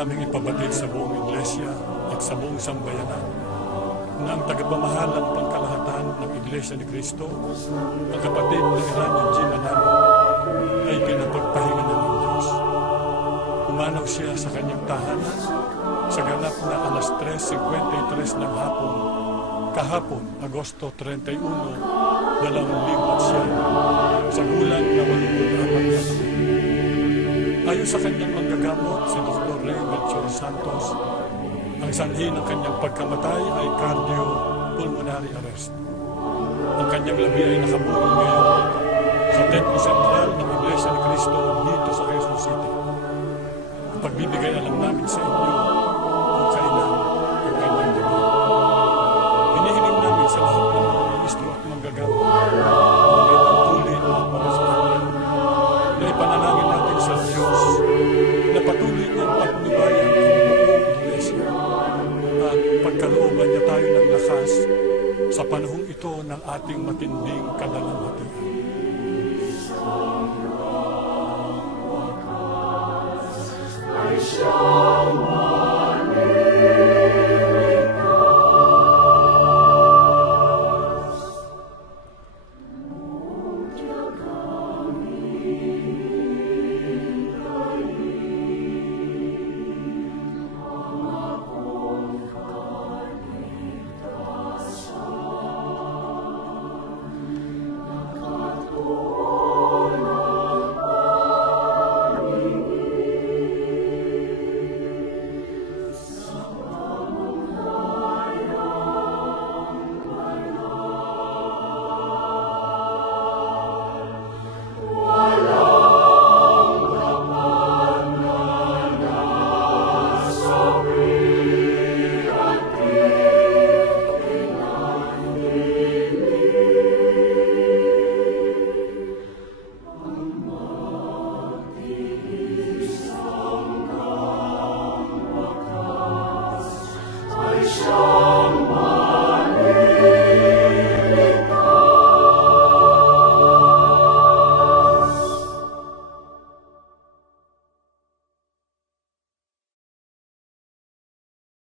naming ipabatid sa buong iglesia at sa buong sambayanan na ang tagapamahalang pangkalahatan ng Iglesia ni Cristo, ang kapatid na Eranio G. Manalo, ay pinapagpahinga ng Diyos. Umanaw siya sa kanyang tahanan sa ganap na alas 3:53 ng hapon, kahapon, Agosto 31, 2009, sa gulang na 84 na. Ayon sa kanyang manggagamot, si Dr. Ray Melchor Santos, ang sanhi ng kanyang pagkamatay ay cardiopulmonary arrest. Ang kanyang labi ay nakaburol ngayon sa Templo Central ng Iglesia ni Cristo dito sa Quezon City. Pagbibigay na lang namin sa inyo kung kailan ang kanyang gabi. Hinihiling namin sa lahat ng mga ministro at manggagamot na may pagtulin para sa kanya. Na ipanalangin natin sa Diyos na patuloy niyang pagnubayan ang buong Iglesia at pagkalooban niya tayo ng lakas sa panahong ito ng ating matinding kadalamhatian.